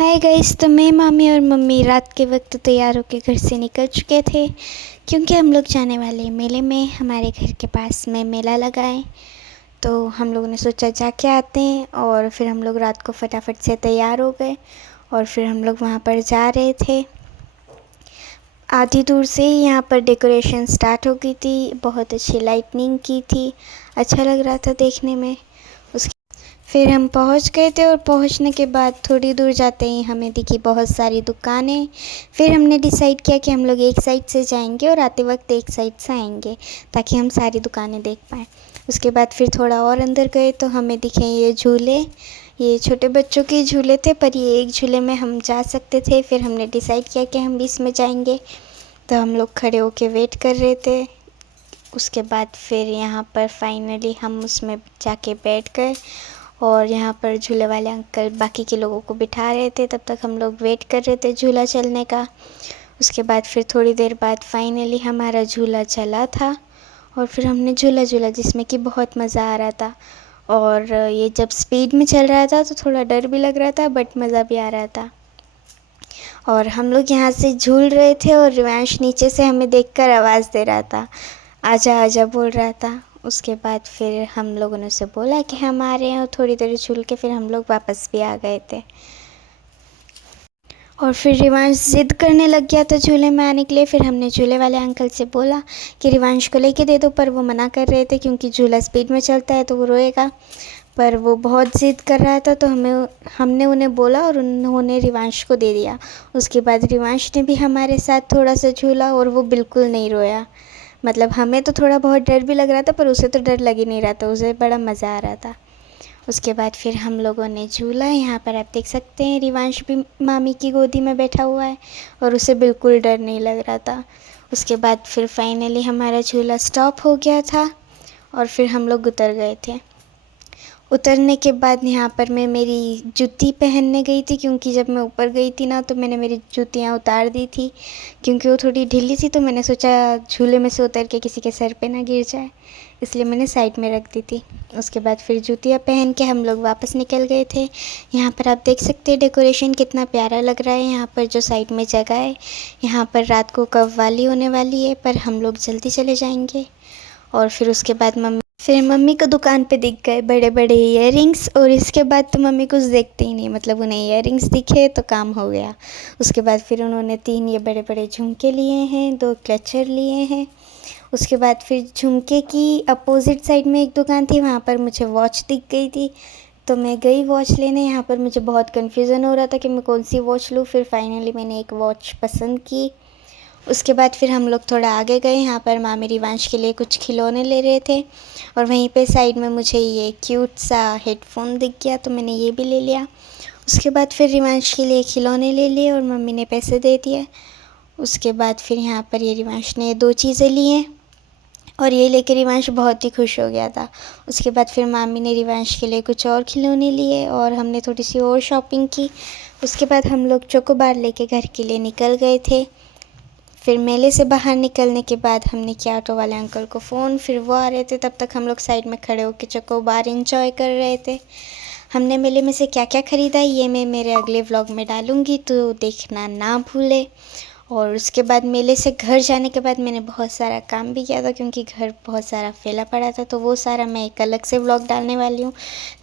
Hi guys. तो मैं, मामी और मम्मी रात के वक्त तैयार होकर घर से निकल चुके थे क्योंकि हम लोग जाने वाले हैं मेले में। हमारे घर के पास में मेला लगा है तो हम लोगों ने सोचा जाके आते हैं। और फिर हम लोग रात को फटाफट से तैयार हो गए और फिर हम लोग वहाँ पर जा रहे थे। आधी दूर से ही यहाँ पर डेकोरेशन स्टार्ट हो गई थी, बहुत अच्छी लाइटनिंग की थी, अच्छा लग रहा था देखने में। फिर हम पहुंच गए थे और पहुंचने के बाद थोड़ी दूर जाते ही हमें दिखी बहुत सारी दुकानें। फिर हमने डिसाइड किया कि हम लोग एक साइड से जाएंगे और आते वक्त एक साइड से आएंगे ताकि हम सारी दुकानें देख पाएँ। उसके बाद फिर थोड़ा और अंदर गए तो हमें दिखे ये झूले, ये छोटे बच्चों के झूले थे, पर ये एक झूले में हम जा सकते थे। फिर हमने डिसाइड किया कि हम भी इसमें जाएंगे, तो हम लोग खड़े होके वेट कर रहे थे। उसके बाद फिर यहाँ पर फाइनली हम उसमें जाके बैठ गए और यहाँ पर झूले वाले अंकल बाकी के लोगों को बिठा रहे थे। तब तक हम लोग वेट कर रहे थे झूला चलने का। उसके बाद फिर थोड़ी देर बाद फाइनली हमारा झूला चला था और फिर हमने झूला झूला जिसमें कि बहुत मज़ा आ रहा था। और ये जब स्पीड में चल रहा था तो थोड़ा डर भी लग रहा था बट मज़ा भी आ रहा था। और हम लोग यहाँ से झूल रहे थे और रिवांश नीचे से हमें देखकर आवाज़ दे रहा था, आजा आजा बोल रहा था। उसके बाद फिर हम लोगों ने उसे बोला कि हम आ रहे हैं और थोड़ी देर झूल के फिर हम लोग वापस भी आ गए थे। और फिर रिवांश ज़िद करने लग गया था झूले में आने के लिए। फिर हमने झूले वाले अंकल से बोला कि रिवांश को लेके दे दो, पर वो मना कर रहे थे क्योंकि झूला स्पीड में चलता है तो वो रोएगा। पर वो बहुत ज़िद कर रहा था तो हमने उन्हें बोला और उन्होंने रिवांश को दे दिया। उसके बाद रिवांश ने भी हमारे साथ थोड़ा सा झूला और वो बिल्कुल नहीं रोया। मतलब हमें तो थोड़ा बहुत डर भी लग रहा था पर उसे तो डर लग ही नहीं रहा था, उसे बड़ा मज़ा आ रहा था। उसके बाद फिर हम लोगों ने झूला, यहाँ पर आप देख सकते हैं रिवांश भी मामी की गोदी में बैठा हुआ है और उसे बिल्कुल डर नहीं लग रहा था। उसके बाद फिर फाइनली हमारा झूला स्टॉप हो गया था और फिर हम लोग उतर गए थे। उतरने के बाद यहाँ पर मैं मेरी जूती पहनने गई थी क्योंकि जब मैं ऊपर गई थी ना तो मैंने मेरी जूतियाँ उतार दी थी क्योंकि वो थोड़ी ढीली थी। तो मैंने सोचा झूले में से उतर के किसी के सर पे ना गिर जाए, इसलिए मैंने साइड में रख दी थी। उसके बाद फिर जूतियाँ पहन के हम लोग वापस निकल गए थे। यहाँ पर आप देख सकते हैं डेकोरेशन कितना प्यारा लग रहा है। यहाँ पर जो साइड में जगह है, यहाँ पर रात को कव्वाली होने वाली है, पर हम लोग जल्दी चले जाएंगे। और फिर उसके बाद मम्मी को दुकान पे दिख गए बड़े बड़े इयररिंग्स और इसके बाद तो मम्मी कुछ देखते ही नहीं, मतलब उन्हें इयररिंग्स दिखे तो काम हो गया। उसके बाद फिर उन्होंने 3 ये बड़े बड़े झुमके लिए हैं, 2 क्लचर लिए हैं। उसके बाद फिर झुमके की अपोजिट साइड में एक दुकान थी, वहाँ पर मुझे वॉच दिख गई थी तो मैं गई वॉच लेने। यहाँ पर मुझे बहुत कन्फ्यूज़न हो रहा था कि मैं कौन सी वॉच लूँ। फिर फाइनली मैंने एक वॉच पसंद की। उसके बाद फिर हम लोग थोड़ा आगे गए, यहाँ पर मामी रिवांश के लिए कुछ खिलौने ले रहे थे और वहीं पे साइड में मुझे ये क्यूट सा हेडफोन दिख गया तो मैंने ये भी ले लिया। उसके बाद फिर रिवांश के लिए खिलौने ले लिए और मम्मी ने पैसे दे दिए। उसके बाद फिर यहाँ पर ये रिवांश ने 2 चीज़ें ली हैं और ये लेकर रिवांश बहुत ही खुश हो गया था। उसके बाद फिर मामी ने रिवांश के लिए कुछ और खिलौने लिए और हमने थोड़ी सी और शॉपिंग की। उसके बाद हम लोग चोकोबार लेके घर के लिए निकल गए थे। फिर मेले से बाहर निकलने के बाद हमने किया ऑटो वाले अंकल को फ़ोन, फिर वो आ रहे थे। तब तक हम लोग साइड में खड़े होकर चोकोबार एंजॉय कर रहे थे। हमने मेले में से क्या क्या ख़रीदा ये मैं मेरे अगले व्लॉग में डालूँगी, तो देखना ना भूले। और उसके बाद मेले से घर जाने के बाद मैंने बहुत सारा काम भी किया था क्योंकि घर बहुत सारा फैला पड़ा था, तो वो सारा मैं एक अलग से व्लॉग डालने वाली हूँ,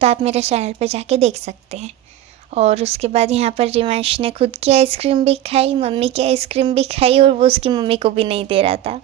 तो आप मेरे चैनल पे जाके देख सकते हैं। और उसके बाद यहाँ पर रिवांश ने खुद की आइसक्रीम भी खाई, मम्मी की आइसक्रीम भी खाई और वो उसकी मम्मी को भी नहीं दे रहा था।